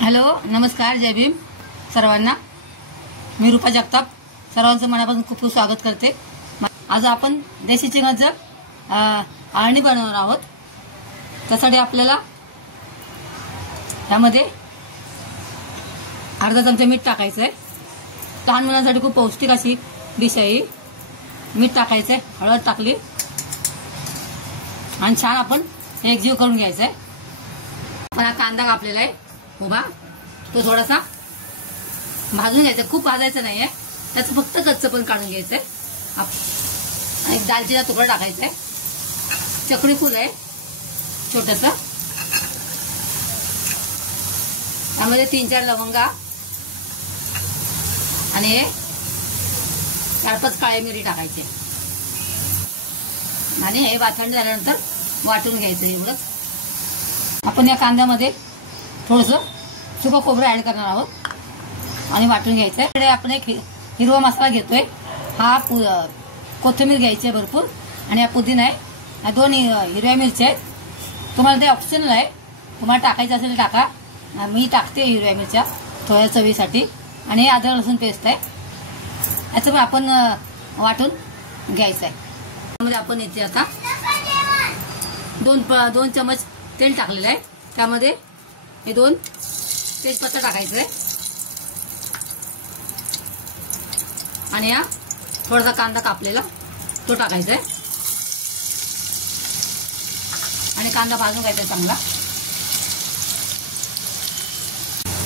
Hello, नमस्कार, जय भीम सर्वांना। मी रूपा जगताप सर्वांचं मनापासून खूप खूप स्वागत करते। आज आपण देशी चिकनचं आळणी बनवणार आहोत। त्यासाठी आपल्याला यामध्ये अर्धा चमचा मीठ टाकायचं आहे। लहान मुलांसाठी खूप पौष्टिक अशी डिश आहे। मीठ टाकायचं आहे, हळद टाकली आणि छान आपण एकजीव करून घ्यायचं आहे। आपण हा कांदा कापलेला आहे उभा, तो थोडासा भाजून घ्यायचा, खूप भाजायचं नाहीये, त्याचं फक्त कच्चं पण काढून घ्यायचंय। एक दालचिनीचा तुकडा टाकायचा आहे, चक्री फूल आहे छोटस, त्यामध्ये 3-4 लवंगा आणि 4-5 काळे मिरी टाकायचे आणि हे वाटण झाल्यानंतर वाटून घ्यायचं। एवढं आपण या कांद्यामध्ये थोडंसं सुकं खोबरं ऍड करणार आहोत आणि वाटून घ्यायचं आहे। इकडे आपण एक हिरवा मसाला घेतोय, हा कोथिंबीर घ्यायची आहे भरपूर, आणि हा पुदिना आहे, या 2 हिरव्या मिरच्या आहेत। तुम्हाला ते ऑप्शनल आहे, तुम्हाला टाकायचं असेल टाका, मी टाकते हिरव्या मिरच्या थोड्या चवीसाठी। आणि अद्रक लसूण पेस्ट आहे, याचं पण आपण वाटून घ्यायचं आहे। त्यामध्ये आपण इथे आता 2 चमच तेल टाकलेलं आहे, त्यामध्ये हे 2 तेजपत्ता टाकायचं आहे आणि हा थोडासा कांदा कापलेला तो टाकायचा आहे आणि कांदा भाजून घ्यायचा चांगला।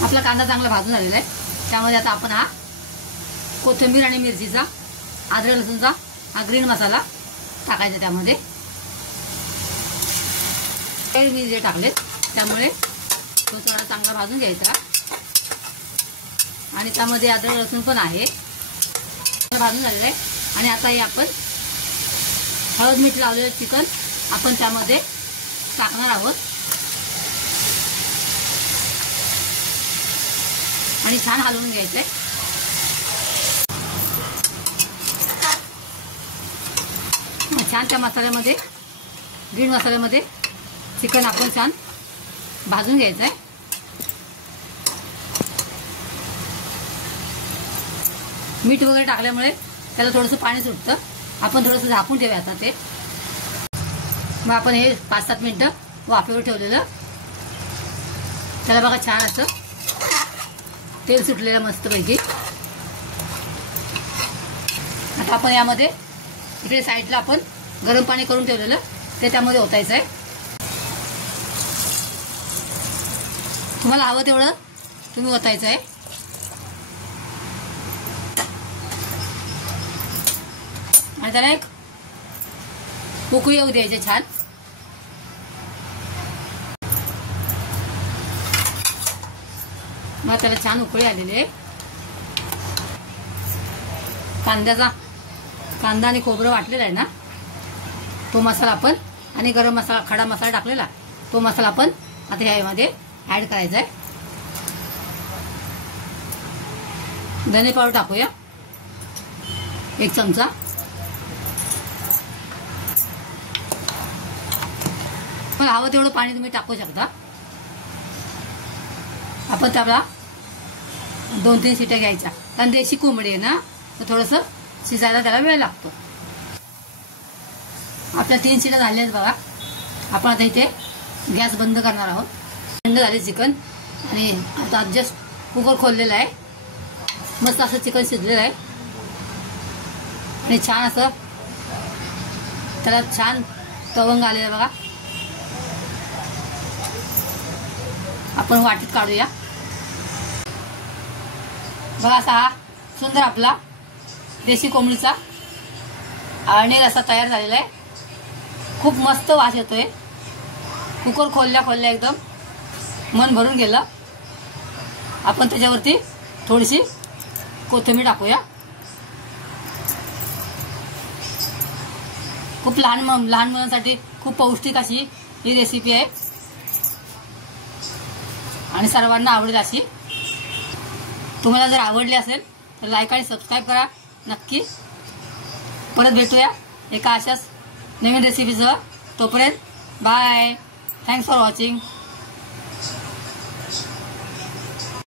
आपला कांदा चांगला भाजून झालेला आहे, त्यामध्ये आता आपण हा कोथिंबीर आणि मिरचीचा, अद्रक लसूणचा हा ग्रीन मसाला टाकायचा। त्यामध्ये मी जे टाकलेत त्यामुळे तो थोडा चांगला भाजून घ्यायचा आणि त्यामध्ये अद्रक लसूण पण आहे, भाजून झालेलं आहे। आणि आता हे आपण हळद मीठ लावलेलं चिकन आपण त्यामध्ये टाकणार आहोत आणि छान हलवून घ्यायचंय। छान त्या मसाल्यामध्ये, ग्रीन मसाल्यामध्ये चिकन आपण छान भाजून घ्यायचंय। मीठ वगैरे टाकल्यामुळे त्याला थोडंसं पाणी सुटतं, आपण थोडंसं झाकून ठेवूया आता ते। मग आपण हे 5-7 मिनिटं वाफेवर ठेवलेलं, त्याला बघा छान असं तेल सुटलेलं मस्तपैकी। आता आपण यामध्ये इकडे साईडला आपण गरम पाणी करून ठेवलेलं ते त्यामध्ये ओतायचं आहे। तुम्हाला हवं तेवढं तुम्ही ओतायचं आहे आणि त्याला एक उकळी येऊ द्यायची छान। मग त्याला छान उकळी आलेली आहे। कांदा आणि खोबरं वाटलेलं आहे ना, तो मसाला आपण आणि गरम मसाला, खडा मसाला टाकलेला, तो मसाला आपण आता यामध्ये ऍड करायचा आहे। धने पावडर टाकूया 1 चमचा, पण हवं तेवढं पाणी तुम्ही टाकू शकता। आपण त्याला 2-3 शिट्या घ्यायच्या, कारण देशी कोंबडी आहे ना, तर थोडंसं शिजायला त्याला वेळ लागतो। आपल्या 3 शिट्या झाल्याच बघा। आपण आता इथे गॅस बंद करणार आहोत। थंड झाले चिकन आणि आता जस्ट कुकर खोललेला आहे, मस्त असं चिकन शिजलेलं आहे आणि छान असं त्याला छान तवंग आलेला बघा। आपण वाटीत काढूया बघा। असा हा सुंदर आपला देशी कोंबडीचा आळणी रस्सा तयार झालेला आहे। खूप मस्त वास येतोय, कुकर खोलल्या एकदम मन भरून गेलं। आपण त्याच्यावरती थोडीशी कोथिंबीर टाकूया। खूप लहान मुलांसाठी खूप पौष्टिक अशी ही रेसिपी आहे आणि सर्वांना आवडेल अशी। तुम्हाला जर आवडली असेल तर लाईक आणि सबस्क्राईब करा नक्की। परत भेटूया एका अशाच नवीन रेसिपीसह, तोपर्यंत बाय, थँक्स फॉर वॉचिंग।